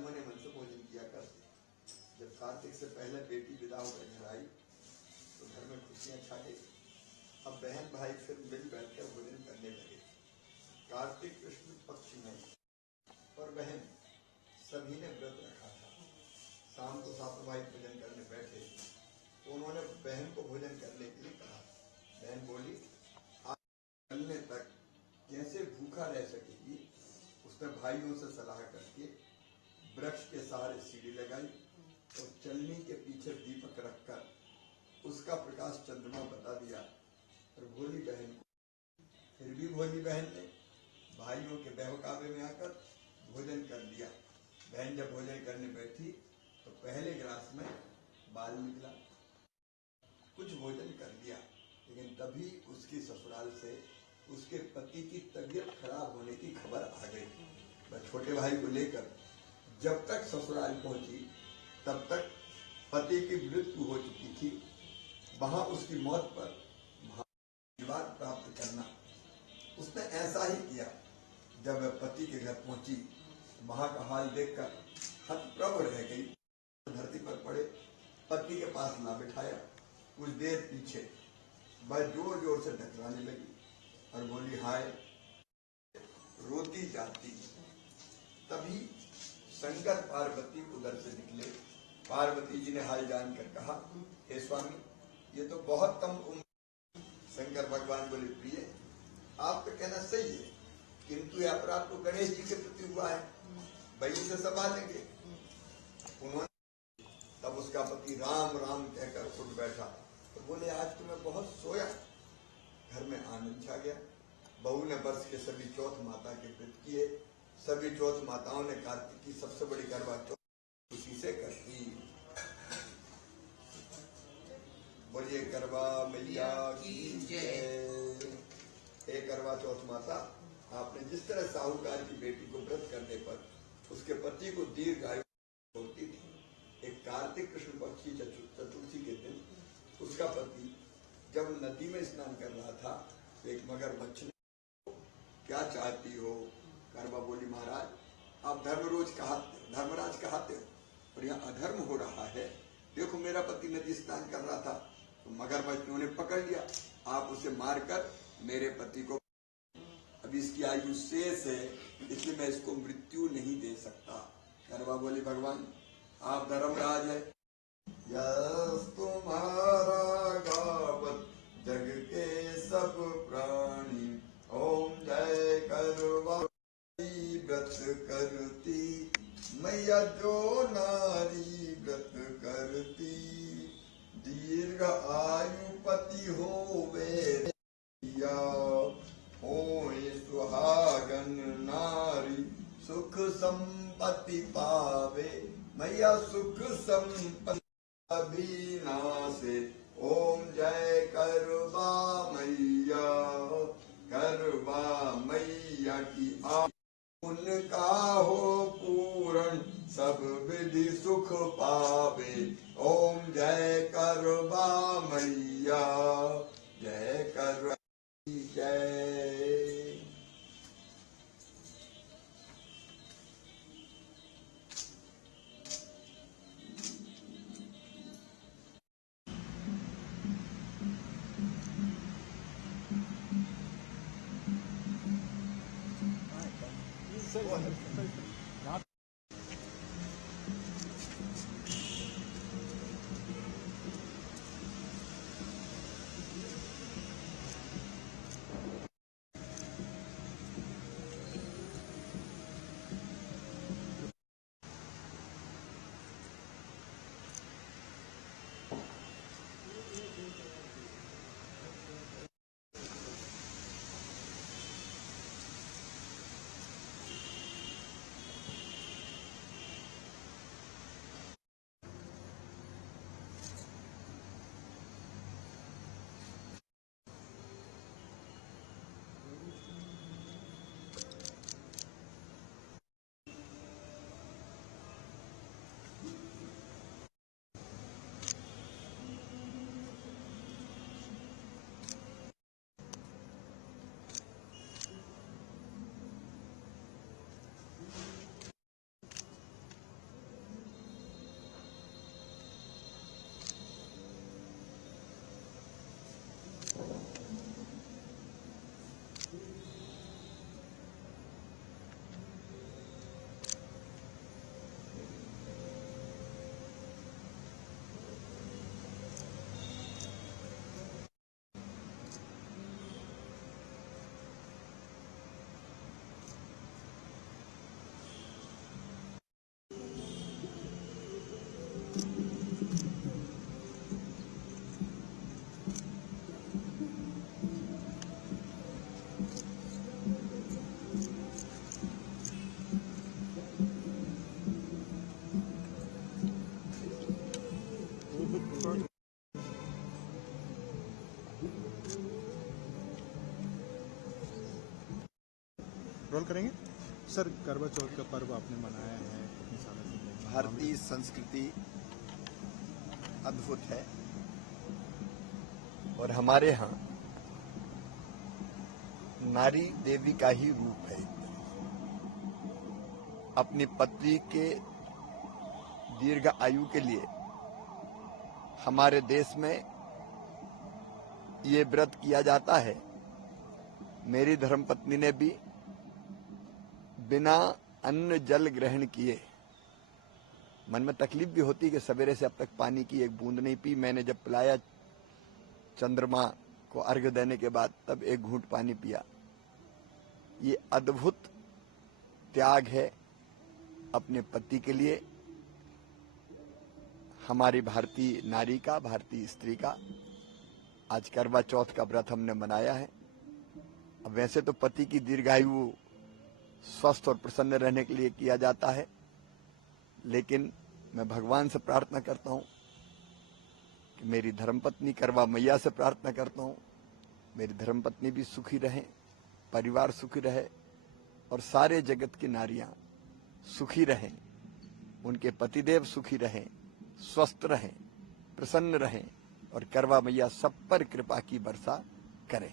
अनमने मन से भोजन किया करते। जब कार्तिक से पहले बेटी विदा होकर घर आई तो घर में खुशियां छा गई। अब बहन भाई फिर मिल बैठकर भोजन करने लगे। कार्तिक कृष्ण पक्ष में और बहन सभी ने व्रत रखा था। शाम को सातों भाई भोजन करने बैठे तो उन्होंने बहन को भोजन करने के लिए कहा। बहन बोली, आज चलने तक कैसे भूखा रह सकेगी। उसने भाइयों से सलाह करके वृक्ष के सहारे सीढ़ी लगाई और चलनी के पीछे दीपक रखकर उसका प्रकाश चंद्रमा बता दिया और भोली बहन को। फिर भी भोली बहन ने भाइयों के बहकावे में आकर भोजन कर लिया। बहन जब भोजन करने बैठी तो पहले गिलास में बाल निकला। कुछ भोजन कर लिया, लेकिन तभी उसकी ससुराल से उसके पति की तबीयत खराब होने की खबर आ गई। वह छोटे भाई को लेकर जब तक ससुराल पहुंची तब तक पति की मृत्यु हो चुकी थी। वहां उसकी मौत पर आशीर्वाद प्राप्त करना उसने ऐसा ही किया। जब वह पति के घर पहुंची, वहां का हाल देखकर हतप्रभ रह गई। धरती पर पड़े पति के पास ला बिठाया। कुछ देर पीछे वह जोर जोर से ढकलाने लगी और बोली, हाय, रोती जाती। तभी शंकर पार्वती उधर से निकले। पार्वती जी ने हाल जानकर कहा, हे स्वामी, ये तो बहुत कम उम्र। शंकर भगवान बोले, प्रिय, आप तो कहना सही है, किंतु यह अपराध तो गणेश जी के प्रति हुआ है, वही से संभालेंगे। उन्होंने तब उसका पति राम राम कहकर उठ बैठा तो बोले, आज तो मैं बहुत सोया। घर में आनंद छा गया। बहू ने वर्ष के सभी चौथ माता के व्रत किए। सभी चौथ माताओं ने कार्तिक की सबसे बड़ी करवा चौथ खुशी से करती। बोलिए करवा मैया की जय। हे करवा चौथ माता, आपने जिस तरह साहूकार की बेटी को व्रत करने पर उसके पति को दीर्घायु होती थी, एक कार्तिक कृष्ण पक्ष की चतुर्थी के दिन उसका पति जब नदी में स्नान कर रहा था तो एक मगरमच्छ ने, क्या चाहती हो। करवा बोली, महाराज, आप धर्मराज कहाते हो और यहाँ अधर्म हो रहा है। देखो, मेरा पति नदी स्नान कर रहा था तो मगरमच्छ ने पकड़ लिया। आप उसे मारकर मेरे पति को, अब इसकी आयु शेष है, इसलिए मैं इसको मृत्यु नहीं दे सकता। करवा बोली, भगवान, आप धर्मराज है। यस तुम्हारा गावत जग के सब प्राणी, ओम जय करवा व्रत करती, मैया जो नारी व्रत करती, दीर्घ आयु पति होवे, होए सुहागन नारी, सुख संपत्ति पावे, मैया सुख संपत्ति अभिनाशे। ओम जय करवा मैया, करवा मैया की उनका हो पूर्ण, सब विधि सुख पावे। ओम जय करवा मैया, जय करवा जय। करेंगे। सर, करवा चौथ का पर्व आपने मनाया है कितनी सालों से? भारतीय संस्कृति अद्भुत है और हमारे यहाँ नारी देवी का ही रूप है। अपनी पति के दीर्घ आयु के लिए हमारे देश में ये व्रत किया जाता है। मेरी धर्मपत्नी ने भी बिना अन्न जल ग्रहण किए, मन में तकलीफ भी होती कि सवेरे से अब तक पानी की एक बूंद नहीं पी। मैंने जब पिलाया चंद्रमा को अर्घ्य देने के बाद, तब एक घूंट पानी पिया। ये अद्भुत त्याग है अपने पति के लिए, हमारी भारतीय नारी का, भारतीय स्त्री का। आज करवा चौथ का व्रत हमने मनाया है। अब वैसे तो पति की दीर्घायु स्वस्थ और प्रसन्न रहने के लिए किया जाता है, लेकिन मैं भगवान से प्रार्थना करता हूं कि मेरी धर्मपत्नी, करवा मैया से प्रार्थना करता हूं मेरी धर्मपत्नी भी सुखी रहे, परिवार सुखी रहे और सारे जगत की नारियां सुखी रहें, उनके पतिदेव सुखी रहें, स्वस्थ रहें, प्रसन्न रहें और करवा मैया सब पर कृपा की वर्षा करें।